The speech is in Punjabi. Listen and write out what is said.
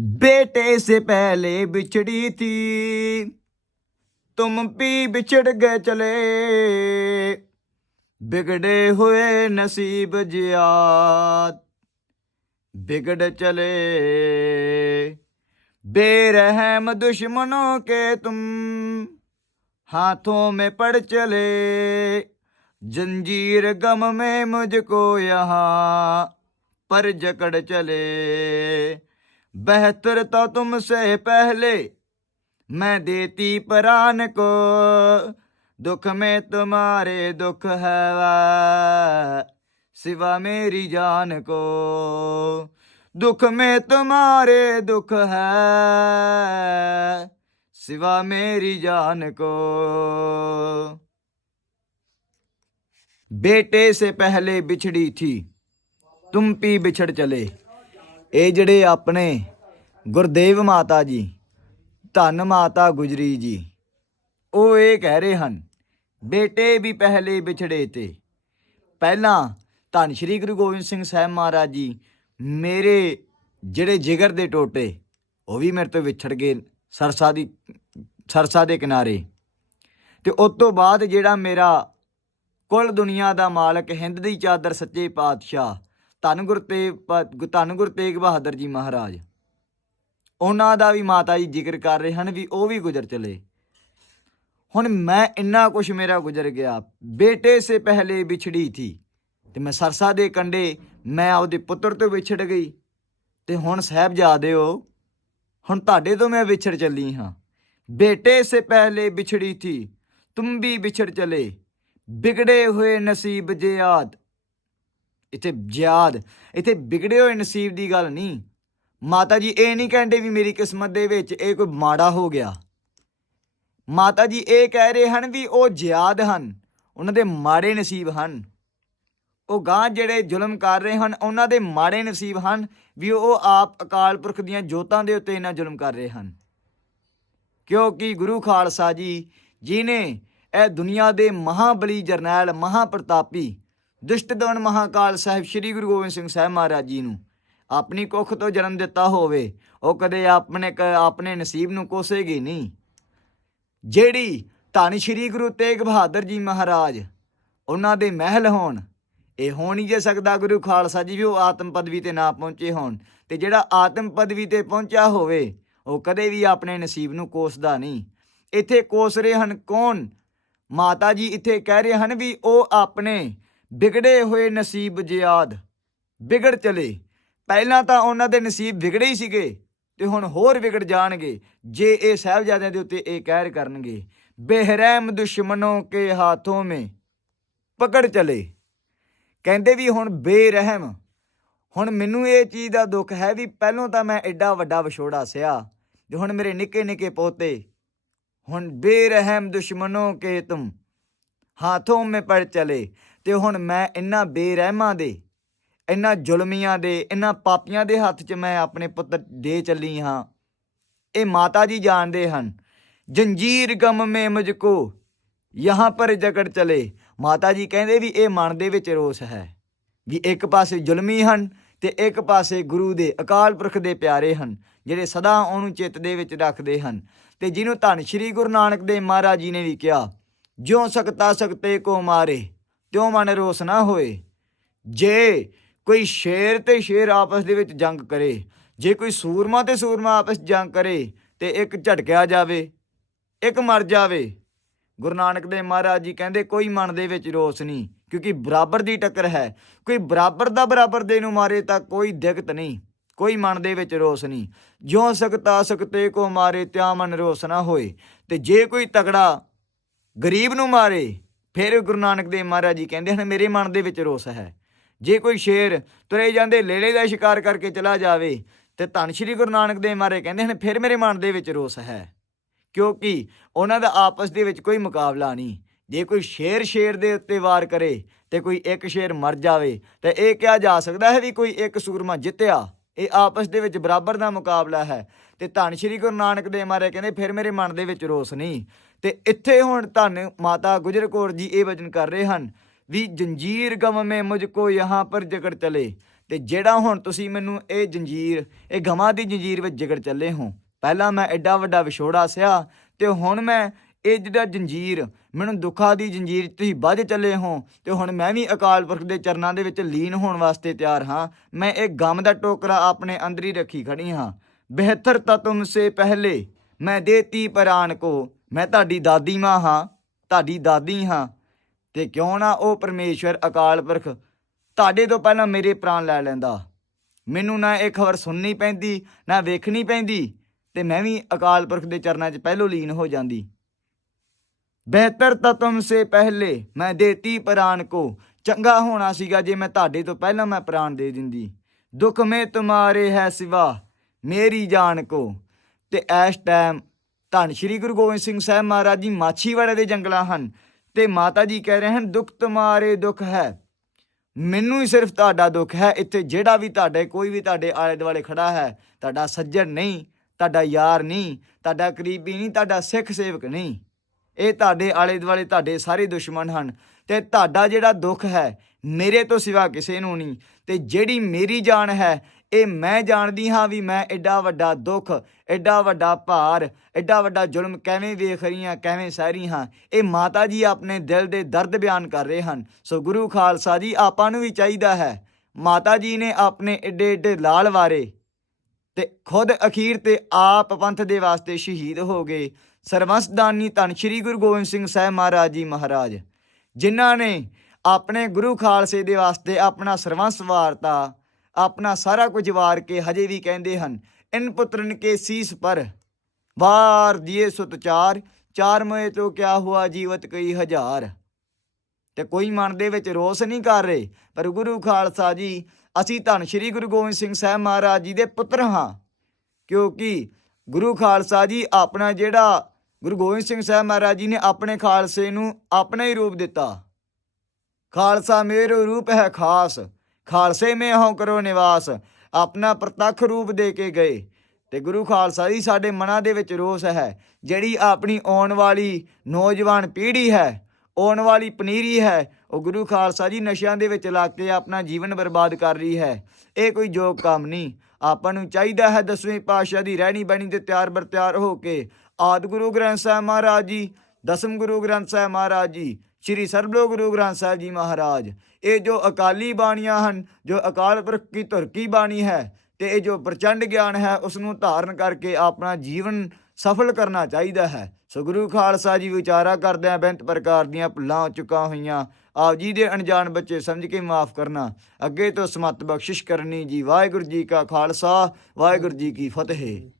बेटे से पहले बिछड़ी थी तुम भी बिछड़ गए चले बिगड़े हुए नसीब जियाद बिगड़ चले बेरहम दुश्मनों के तुम हाथों में पड़ चले जंजीर गम में मुझको यहाँ पर जकड़ चले बेहतर तो तुमसे पहले मैं देती परान को दुख में तुम्हारे दुख है वा, सिवा मेरी जान को दुख में तुम्हारे दुख है सिवा मेरी जान को बेटे से पहले बिछड़ी थी ਤੁਮ ਪੀ ਵਿਛੜ ਚਲੇ ਇਹ ਜਿਹੜੇ ਆਪਣੇ ਗੁਰਦੇਵ ਮਾਤਾ ਜੀ, ਧੰਨ ਮਾਤਾ ਗੁਜਰੀ ਜੀ। ਉਹ ਇਹ ਕਹਿ ਰਹੇ ਹਨ, ਬੇਟੇ ਵੀ ਪਹਿਲੇ ਵਿਛੜੇ ਤੇ। ਪਹਿਲਾਂ ਧੰਨ ਸ਼੍ਰੀ ਗੁਰੂ ਗੋਬਿੰਦ ਸਿੰਘ ਸਾਹਿਬ ਮਹਾਰਾਜ ਜੀ, ਮੇਰੇ ਜਿਹੜੇ ਜਿਗਰ ਦੇ ਟੋਟੇ, ਉਹ ਵੀ ਮੇਰੇ ਤੋਂ ਵਿਛੜ ਗਏ ਸਰਸਾ ਦੀ, ਸਰਸਾ ਦੇ ਕਿਨਾਰੇ। ਤੇ ਉਸ ਤੋਂ ਬਾਅਦ ਜਿਹੜਾ ਮੇਰਾ ਕੁੱਲ ਦੁਨੀਆ ਦਾ ਮਾਲਕ ਹਿੰਦ ਦੀ ਚਾਦਰ ਸੱਚੇ ਪਾਤਸ਼ਾਹ, ਧੰਨ ਗੁਰ ਤੇਗ ਪ- ਧੰਨ ਗੁਰੂ ਤੇਗ ਬਹਾਦਰ ਜੀ ਮਹਾਰਾਜ। ਉਹਨਾਂ ਦਾ ਵੀ ਮਾਤਾ ਜੀ ਜ਼ਿਕਰ ਕਰ ਰਹੇ ਹਨ ਵੀ ਉਹ ਵੀ ਗੁਜ਼ਰ ਚਲੇ। ਹੁਣ ਮੈਂ ਇੰਨਾ ਕੁਛ ਮੇਰਾ ਗੁਜ਼ਰ ਗਿਆ। ਬੇਟੇ ਸੇ ਪਹਿਲੇ ਵਿਛੜੀ ਥੀ। ਤੇ ਮੈਂ ਸਰਸਾ ਦੇ ਕੰਡੇ ਮੈਂ ਆਪਦੇ ਪੁੱਤਰ ਤੋਂ ਵਿਛੜ ਗਈ। ਤੇ ਹੁਣ ਸਾਹਿਬਜ਼ਾਦੇ ਹੋ ਹੁਣ ਤੁਹਾਡੇ ਤੋਂ ਮੈਂ ਵਿਛੜ ਚੱਲੀ ਹਾਂ। ਬੇਟੇ ਸੇ ਪਹਿਲੇ ਵਿਛੜੀ ਥੀ, ਤੁਮ ਵੀ ਵਿਛੜ ਚਲੇ। ਵਿਗੜੇ ਹੋਏ ਨਸੀਬ ਜਿਆਦ ਇੱਥੇ ਜਿਆਦ, ਇੱਥੇ ਵਿਗੜੇ ਹੋਏ ਨਸੀਬ ਦੀ ਗੱਲ ਨਹੀਂ। ਮਾਤਾ ਜੀ, ਇਹ ਨਹੀਂ ਕਹਿੰਦੇ ਵੀ ਮੇਰੀ ਕਿਸਮਤ ਦੇ ਵਿੱਚ ਇਹ ਕੋਈ ਮਾੜਾ ਹੋ ਗਿਆ। ਮਾਤਾ ਜੀ, ਇਹ ਕਹਿ ਰਹੇ ਹਨ ਵੀ ਉਹ ਜਿਆਦ ਹਨ, ਉਹਨਾਂ ਦੇ ਮਾੜੇ ਨਸੀਬ ਹਨ। ਉਹ ਗਾਂ ਜਿਹੜੇ ਜ਼ੁਲਮ ਕਰ ਰਹੇ ਹਨ, ਉਹਨਾਂ ਦੇ ਮਾੜੇ ਨਸੀਬ ਹਨ ਵੀ ਉਹ ਆਪ ਅਕਾਲ ਪੁਰਖ ਦੀਆਂ ਜੋਤਾਂ ਦੇ ਉੱਤੇ ਇਹਨਾਂ ਜ਼ੁਲਮ ਕਰ ਰਹੇ ਹਨ। ਕਿਉਂਕਿ ਗੁਰੂ ਖਾਲਸਾ ਜੀ, ਜਿਨੇ ਇਹ ਦੁਨੀਆ ਦੇ ਮਹਾਬਲੀ ਜਰਨੈਲ, ਮਹਾਪ੍ਰਤਾਪੀ ਦੁਸ਼ਟਦਮਨ ਮਹਾਕਾਲ ਸਾਹਿਬ, ਸ੍ਰੀ ਗੁਰੂ ਗੋਬਿੰਦ ਸਿੰਘ ਸਾਹਿਬ ਮਹਾਰਾਜ ਜੀ ਨੂੰ ਆਪਣੀ ਕੁੱਖ ਤੋਂ ਜਨਮ ਦਿੱਤਾ ਹੋਵੇ, ਉਹ ਕਦੇ ਆਪਣੇ ਕ- ਆਪਣੇ ਨਸੀਬ ਨੂੰ ਕੋਸੇਗੀ ਨਹੀਂ। ਜਿਹੜੀ ਧੰਨ ਸ੍ਰੀ ਗੁਰੂ ਤੇਗ ਬਹਾਦਰ ਜੀ ਮਹਾਰਾਜ ਉਹਨਾਂ ਦੇ ਮਹਿਲ ਹੋਣ, ਇਹ ਹੋ ਨਹੀਂ ਜੇ ਸਕਦਾ ਗੁਰੂ ਖਾਲਸਾ ਜੀ ਵੀ ਉਹ ਆਤਮ ਪਦਵੀ ਤੇ ਨਾ ਪਹੁੰਚੇ ਹੋਣ, ਤੇ ਜਿਹੜਾ ਆਤਮ ਪਦਵੀ ਤੇ ਪਹੁੰਚਿਆ ਹੋਵੇ, ਉਹ ਕਦੇ ਵੀ ਆਪਣੇ ਨਸੀਬ ਨੂੰ ਕੋਸਦਾ ਨਹੀਂ। ਇੱਥੇ ਕੋਸ ਰਹੇ ਹਨ ਕੌਣ? ਮਾਤਾ ਜੀ ਇੱਥੇ ਕਹਿ ਰਹੇ ਹਨ ਵੀ ਉਹ ਆਪਣੇ ਵਿਗੜੇ ਹੋਏ ਨਸੀਬ ਜਿਆਦ, ਵਿਗੜ ਚਲੇ। ਪਹਿਲਾਂ ਤਾਂ ਉਹਨਾਂ ਦੇ ਨਸੀਬ ਵਿਗੜੇ ਹੀ ਸੀਗੇ ਤੇ ਹੁਣ ਹੋਰ ਵਿਗੜ ਜਾਣਗੇ, ਜੇ ਇਹ ਸਾਹਿਬਜ਼ਾਦਿਆਂ ਦੇ ਉੱਤੇ ਇਹ ਕਹਿਰ ਕਰਨਗੇ। ਬੇਹਰਮ ਦੁਸ਼ਮਨੋਂ ਕੇ ਹਾਥੋਂ ਮੇ ਪਕੜ ਚਲੇ। ਕਹਿੰਦੇ ਵੀ ਹੁਣ ਬੇਰਹਿਮ। ਹੁਣ ਮੈਨੂੰ ਇਹ ਚੀਜ਼ ਦਾ ਦੁੱਖ ਹੈ ਵੀ ਪਹਿਲੋਂ ਤਾਂ ਮੈਂ ਐਡਾ ਵੱਡਾ ਵਿਛੋੜਾ ਸਿਆ ਜੋ ਹੁਣ ਮੇਰੇ ਨਿੱਕੇ ਨਿੱਕੇ ਪੋਤੇ। ਹੁਣ ਬੇਰਹਿਮ ਦੁਸ਼ਮਨੋਂ ਕੇ ਤੁਮ ਹਾਥੋਂ ਮੇ ਪੜ ਚਲੇ ਤੇ ਹੁਣ ਮੈਂ ਇੰਨਾ ਬੇਰਹਿਮਾਂ ਦੇ ਇਹਨਾਂ ਜ਼ੁਲਮੀਆਂ ਦੇ ਇਹਨਾਂ ਪਾਪੀਆਂ ਦੇ ਹੱਥ 'ਚ ਮੈਂ ਆਪਣੇ ਪੁੱਤਰ ਦੇ ਚੱਲੀ ਹਾਂ। ਇਹ ਮਾਤਾ ਜੀ ਜਾਣਦੇ ਹਨ, ਜੰਜੀਰ ਗਮ ਮੇ ਮੁਝਕੋ, ਯਹਾਂ ਪਰ ਜਕੜ ਚਲੇ। ਮਾਤਾ ਜੀ ਕਹਿੰਦੇ ਵੀ ਇਹ ਮਨ ਦੇ ਵਿੱਚ ਰੋਸ ਹੈ ਵੀ ਇੱਕ ਪਾਸੇ ਜ਼ੁਲਮੀ ਹਨ ਤੇ ਇੱਕ ਪਾਸੇ ਗੁਰੂ ਦੇ ਅਕਾਲ ਪੁਰਖ ਦੇ ਪਿਆਰੇ ਹਨ, ਜਿਹੜੇ ਸਦਾ ਉਹਨੂੰ ਚਿੱਤ ਦੇ ਵਿੱਚ ਰੱਖਦੇ ਹਨ। ਤੇ ਜਿਹਨੂੰ ਧੰਨ ਸ਼੍ਰੀ ਗੁਰੂ ਨਾਨਕ ਦੇਵ ਮਹਾਰਾਜ ਜੀ ਨੇ ਵੀ ਕਿਹਾ, ਜਿਉ ਸਕਤਾ ਸਕਤੇ ਕੋ ਮਾਰੇ, ਤਿਉ ਮਨ ਰੋਸ ਨਾ ਹੋਏ। ਜੇ ਕੋਈ ਸ਼ੇਰ ਤੇ ਸ਼ੇਰ ਆਪਸ ਦੇ ਵਿੱਚ ਜੰਗ ਕਰੇ, ਜੇ ਕੋਈ ਸੂਰਮਾ ਤੇ ਸੂਰਮਾ ਆਪਸ 'ਚ ਜੰਗ ਕਰੇ ਤੇ ਇੱਕ ਝਟਕਿਆ ਜਾਵੇ, ਇੱਕ ਮਰ ਜਾਵੇ। ਗੁਰੂ ਨਾਨਕ ਦੇਵ ਮਹਾਰਾਜ ਜੀ ਕਹਿੰਦੇ, ਕੋਈ ਮਨ ਦੇ ਵਿੱਚ ਰੋਸ ਨਹੀਂ, ਕਿਉਂਕਿ ਬਰਾਬਰ ਦੀ ਟੱਕਰ ਹੈ। ਕੋਈ ਬਰਾਬਰ ਦਾ ਬਰਾਬਰ ਦੇ ਨੂੰ ਮਾਰੇ ਤਾਂ ਕੋਈ ਦਿੱਕਤ ਨਹੀਂ, ਕੋਈ ਮਨ ਦੇ ਵਿੱਚ ਰੋਸ ਨਹੀਂ। ਜਿਉ ਸਕਤਾ ਸਕਤੇ ਕੋ ਮਾਰੇ ਤਿਆ ਮਨ ਰੋਸ ਨਾ ਹੋਏ। ਤੇ ਜੇ ਕੋਈ ਤਗੜਾ ਗਰੀਬ ਨੂੰ ਮਾਰੇ, ਫਿਰ ਗੁਰੂ ਨਾਨਕ ਦੇਵ ਮਹਾਰਾਜ ਜੀ ਕਹਿੰਦੇ ਹਨ, ਮੇਰੇ ਮਨ ਦੇ ਵਿੱਚ ਰੋਸ ਹੈ। ਜੇ ਕੋਈ ਸ਼ੇਰ ਤੁਰੇ ਜਾਂਦੇ ਲੇਲੇ ਦਾ ਸ਼ਿਕਾਰ ਕਰਕੇ ਚਲਾ ਜਾਵੇ, ਤੇ ਧੰਨ ਸ਼੍ਰੀ ਗੁਰੂ ਨਾਨਕ ਦੇਵ ਮਹਾਰਾਜ ਕਹਿੰਦੇ ਹਨ, ਫਿਰ ਮੇਰੇ ਮਨ ਦੇ ਵਿੱਚ ਰੋਸ ਹੈ, ਕਿਉਂਕਿ ਉਹਨਾਂ ਦਾ ਆਪਸ ਦੇ ਵਿੱਚ ਕੋਈ ਮੁਕਾਬਲਾ ਨਹੀਂ। ਜੇ ਕੋਈ ਸ਼ੇਰ ਸ਼ੇਰ ਦੇ ਉੱਤੇ ਵਾਰ ਕਰੇ ਤੇ ਕੋਈ ਇੱਕ ਸ਼ੇਰ ਮਰ ਜਾਵੇ, ਤੇ ਇਹ ਕਿਹਾ ਜਾ ਸਕਦਾ ਹੈ ਵੀ ਕੋਈ ਇੱਕ ਸੂਰਮਾ ਜਿੱਤਿਆ, ਇਹ ਆਪਸ ਦੇ ਵਿੱਚ ਬਰਾਬਰ ਦਾ ਮੁਕਾਬਲਾ ਹੈ। ਤੇ ਧੰਨ ਸ਼੍ਰੀ ਗੁਰੂ ਨਾਨਕ ਦੇਵ ਮਹਾਰਾਜ ਕਹਿੰਦੇ, ਫਿਰ ਮੇਰੇ ਮਨ ਦੇ ਵਿੱਚ ਰੋਸ ਨਹੀਂ। ਤੇ ਇੱਥੇ ਹੁਣ ਧੰਨ ਮਾਤਾ ਗੁਜਰ ਕੌਰ ਜੀ ਇਹ ਵਚਨ ਕਰ ਰਹੇ ਹਨ ਵੀ ਜੰਜੀਰ ਗਮ ਮੇ ਮੁਝ ਕੋ ਯਹਾਂ ਪਰ ਜਕੜ ਚਲੇ। ਤੇ ਜਿਹੜਾ ਹੁਣ ਤੁਸੀਂ ਮੈਨੂੰ ਇਹ ਜੰਜੀਰ, ਇਹ ਗਮਾਂ ਦੀ ਜੰਜੀਰ ਵਿੱਚ ਜਿਗੜ ਚੱਲੇ ਹੋ, ਪਹਿਲਾਂ ਮੈਂ ਐਡਾ ਵੱਡਾ ਵਿਛੋੜਾ ਸਿਆ, ਤੇ ਹੁਣ ਮੈਂ ਇਹ ਜਿਹੜਾ ਜੰਜੀਰ, ਮੈਨੂੰ ਦੁੱਖਾਂ ਦੀ ਜੰਜੀਰ 'ਚ ਤੁਸੀਂ ਵੱਧ ਚੱਲੇ ਹੋ, ਤੇ ਹੁਣ ਮੈਂ ਵੀ ਅਕਾਲ ਪੁਰਖ ਦੇ ਚਰਨਾਂ ਦੇ ਵਿੱਚ ਲੀਨ ਹੋਣ ਵਾਸਤੇ ਤਿਆਰ ਹਾਂ। ਮੈਂ ਇਹ ਗਮ ਦਾ ਟੋਕਰਾ ਆਪਣੇ ਅੰਦਰ ਹੀ ਰੱਖੀ ਖੜੀ ਹਾਂ। ਬਿਹਤਰ ਤਾਂ ਤੁਮਸੇ ਪਹਿਲੇ, ਮੈਂ ਦੇਤੀ ਪ੍ਰਾਨ ਕੋ, ਮੈਂ ਤੁਹਾਡੀ ਦਾਦੀ ਮਾਂ ਹਾਂ, ਤੁਹਾਡੀ ਦਾਦੀ ਹਾਂ। ਤੇ ਕਿਉਂ ਨਾ ਉਹ ਪਰਮੇਸ਼ਵਰ ਅਕਾਲ ਪੁਰਖ ਤੁਹਾਡੇ ਤੋਂ ਪਹਿਲਾਂ ਮੇਰੇ ਪ੍ਰਾਣ ਲੈ ਲੈਂਦਾ। ਮੈਨੂੰ ਨਾ ਇਹ ਖਬਰ ਸੁਣਨੀ ਪੈਂਦੀ, ਨਾ ਵੇਖਣੀ ਪੈਂਦੀ ਤੇ ਮੈਂ ਵੀ ਅਕਾਲ ਪੁਰਖ ਦੇ ਚਰਨਾਂ 'ਚ ਪਹਿਲੋਂ ਲੀਨ ਹੋ ਜਾਂਦੀ। ਬਿਹਤਰ ਤਾਂ ਤੁਮਸੇ ਪਹਿਲੇ, ਮੈਂ ਦੇਤੀ ਪ੍ਰਾਨ ਕੋ। ਚੰਗਾ ਹੋਣਾ ਸੀਗਾ ਜੇ ਮੈਂ ਤੁਹਾਡੇ ਤੋਂ ਪਹਿਲਾਂ ਮੈਂ ਪ੍ਰਾਨ ਦੇ ਦਿੰਦੀ। ਦੁੱਖ ਮੇ ਤੁਮਾਰੇ ਹੈ ਸਿਵਾ, ਮੇਰੀ ਜਾਨ ਕੋ। ਤੇ ਇਸ ਟਾਈਮ ਧੰਨ ਸ਼੍ਰੀ ਗੁਰੂ ਗੋਬਿੰਦ ਸਿੰਘ ਸਾਹਿਬ ਮਹਾਰਾਜ ਜੀ ਮਾਛੀਵਾੜੇ ਦੇ ਜੰਗਲਾਂ ਹਨ। ਤੇ ਮਾਤਾ ਜੀ ਕਹਿ ਰਹੇ ਹਨ, ਦੁੱਖ ਤੁਮਾਰੇ ਦੁੱਖ ਹੈ। ਮੈਨੂੰ ਹੀ ਸਿਰਫ ਤੁਹਾਡਾ ਦੁੱਖ ਹੈ। ਇੱਥੇ ਜਿਹੜਾ ਵੀ ਤੁਹਾਡੇ, ਕੋਈ ਵੀ ਤੁਹਾਡੇ ਆਲੇ ਦੁਆਲੇ ਖੜਾ ਹੈ, ਤੁਹਾਡਾ ਸੱਜਣ ਨਹੀਂ, ਤੁਹਾਡਾ ਯਾਰ ਨਹੀਂ, ਤੁਹਾਡਾ ਕਰੀਬੀ ਨਹੀਂ, ਤੁਹਾਡਾ ਸਿੱਖ ਸੇਵਕ ਨਹੀਂ। ਇਹ ਤੁਹਾਡੇ ਆਲੇ ਦੁਆਲੇ ਤੁਹਾਡੇ ਸਾਰੇ ਦੁਸ਼ਮਣ ਹਨ। ਤੇ ਤੁਹਾਡਾ ਜਿਹੜਾ ਦੁੱਖ ਹੈ, ਮੇਰੇ ਤੋਂ ਸਿਵਾ ਕਿਸੇ ਨੂੰ ਨਹੀਂ। ਤੇ ਜਿਹੜੀ ਮੇਰੀ ਜਾਨ ਹੈ ਇਹ ਮੈਂ ਜਾਣਦੀ ਹਾਂ ਵੀ ਮੈਂ ਐਡਾ ਵੱਡਾ ਦੁੱਖ ਐਡਾ ਵੱਡਾ ਭਾਰ ਐਡਾ ਵੱਡਾ ਜ਼ੁਲਮ ਕਿਵੇਂ ਵੇਖ ਰਹੀ ਹਾਂ, ਕਿਵੇਂ ਸਹਿ ਰਹੀ ਹਾਂ, ਇਹ ਮਾਤਾ ਜੀ ਆਪਣੇ ਦਿਲ ਦੇ ਦਰਦ ਬਿਆਨ ਕਰ ਰਹੇ ਹਨ। ਸੋ ਗੁਰੂ ਖਾਲਸਾ ਜੀ ਆਪਾਂ ਨੂੰ ਵੀ ਚਾਹੀਦਾ ਹੈ, ਮਾਤਾ ਜੀ ਨੇ ਆਪਣੇ ਏਡੇ ਏਡੇ ਲਾਲ ਵਾਰੇ ਤੇ ਖੁਦ ਅਖੀਰ ਤੇ ਆਪ ਪੰਥ ਦੇ ਵਾਸਤੇ ਸ਼ਹੀਦ ਹੋ ਗਏ। ਸਰਵੰਸਦਾਨੀ ਧੰਨ ਸ਼੍ਰੀ ਗੁਰੂ ਗੋਬਿੰਦ ਸਿੰਘ ਸਾਹਿਬ ਮਹਾਰਾਜ ਜੀ ਮਹਾਰਾਜ, ਜਿਨ੍ਹਾਂ ਨੇ ਆਪਣੇ ਗੁਰੂ ਖਾਲਸੇ ਦੇ ਵਾਸਤੇ ਆਪਣਾ ਸਰਵੰਸ ਵਾਰਤਾ ਆਪਣਾ ਸਾਰਾ ਕੁਝ ਵਾਰ ਕੇ ਹਜੇ ਵੀ ਕਹਿੰਦੇ ਹਨ, ਇਨ ਪੁੱਤਰਨ ਕੇ ਸੀਸ ਪਰ ਵਾਰ ਦਿਏ ਸੁਤ ਚਾਰ ਚਾਰ ਮੋਏ ਤੋਂ ਕਿਆ ਹੁਆ ਜੀਵਤ ਕਈ ਹਜ਼ਾਰ। ਤੇ ਕੋਈ ਮਨ ਦੇ ਵਿੱਚ ਰੋਸ ਨਹੀਂ ਕਰ ਰਹੇ, ਪਰ ਗੁਰੂ ਖਾਲਸਾ ਜੀ, ਅਸੀਂ ਧੰਨ ਸ਼੍ਰੀ ਗੁਰੂ ਗੋਬਿੰਦ ਸਿੰਘ ਸਾਹਿਬ ਮਹਾਰਾਜ ਜੀ ਦੇ ਪੁੱਤਰ ਹਾਂ, ਕਿਉਂਕਿ ਗੁਰੂ ਖਾਲਸਾ ਜੀ ਆਪਣਾ ਜਿਹੜਾ ਗੁਰੂ ਗੋਬਿੰਦ ਸਿੰਘ ਸਾਹਿਬ ਮਹਾਰਾਜ ਜੀ ਨੇ ਆਪਣੇ ਖਾਲਸੇ ਨੂੰ ਆਪਣਾ ਹੀ ਰੂਪ ਦਿੱਤਾ। ਖਾਲਸਾ ਮੇਰੋ ਰੂਪ ਹੈ ਖਾਸ। ਖਾਲਸੇ ਮੇ ਹਉ ਕਰੋ ਨਿਵਾਸ, ਆਪਣਾ ਪ੍ਰਤੱਖ ਰੂਪ ਦੇ ਕੇ ਗਏ। ਤੇ ਗੁਰੂ ਖਾਲਸਾ ਜੀ ਸਾਡੇ ਮਨਾਂ ਦੇ ਵਿੱਚ ਰੋਸ ਹੈ, ਜਿਹੜੀ ਆਪਣੀ ਆਉਣ ਵਾਲੀ ਨੌਜਵਾਨ ਪੀੜ੍ਹੀ ਹੈ, ਆਉਣ ਵਾਲੀ ਪਨੀਰੀ ਹੈ, ਉਹ ਗੁਰੂ ਖਾਲਸਾ ਜੀ ਨਸ਼ਿਆਂ ਦੇ ਵਿੱਚ ਲੱਗ ਕੇ ਆਪਣਾ ਜੀਵਨ ਬਰਬਾਦ ਕਰ ਰਹੀ ਹੈ। ਇਹ ਕੋਈ ਜੋਗ ਕੰਮ ਨਹੀਂ। ਆਪਾਂ ਨੂੰ ਚਾਹੀਦਾ ਹੈ ਦਸਵੇਂ ਪਾਤਸ਼ਾਹ ਦੀ ਰਹਿਣੀ ਬਣੀ ਤੇ ਤਿਆਰ ਬਰ ਤਿਆਰ ਹੋ ਕੇ ਆਦ ਗੁਰੂ ਗ੍ਰੰਥ ਸਾਹਿਬ ਮਹਾਰਾਜ ਜੀ, ਦਸਮ ਗੁਰੂ ਗ੍ਰੰਥ ਸਾਹਿਬ ਮਹਾਰਾਜ ਜੀ ਸ੍ਰੀ ਸਰਬਲੋ ਗੁਰੂ ਗ੍ਰੰਥ ਸਾਹਿਬ ਜੀ ਮਹਾਰਾਜ, ਇਹ ਜੋ ਅਕਾਲੀ ਬਾਣੀਆਂ ਹਨ, ਜੋ ਅਕਾਲ ਪੁਰਖ ਕੀ ਧੁਰ ਕੀ ਬਾਣੀ ਹੈ, ਤੇ ਇਹ ਜੋ ਪ੍ਰਚੰਡ ਗਿਆਨ ਹੈ, ਉਸ ਨੂੰ ਧਾਰਨ ਕਰਕੇ ਆਪਣਾ ਜੀਵਨ ਸਫਲ ਕਰਨਾ ਚਾਹੀਦਾ ਹੈ। ਸੋ ਗੁਰੂ ਖਾਲਸਾ ਜੀ ਵਿਚਾਰਾ ਕਰਦਿਆਂ ਬੇਅੰਤ ਪ੍ਰਕਾਰ ਦੀਆਂ ਭੁੱਲਾਂ ਚੁੱਕਾ ਹੋਈਆਂ। ਆਪ ਜੀ ਦੇ ਅਣਜਾਣ ਬੱਚੇ ਸਮਝ ਕੇ ਮਾਫ ਕਰਨਾ। ਅੱਗੇ ਤੋਂ ਸਮਤ ਬਖਸ਼ਿਸ਼ ਕਰਨੀ ਜੀ। ਵਾਹਿਗੁਰੂ ਜੀ ਕਾ ਖਾਲਸਾ, ਵਾਹਿਗੁਰੂ ਜੀ ਕੀ ਫਤਿਹ।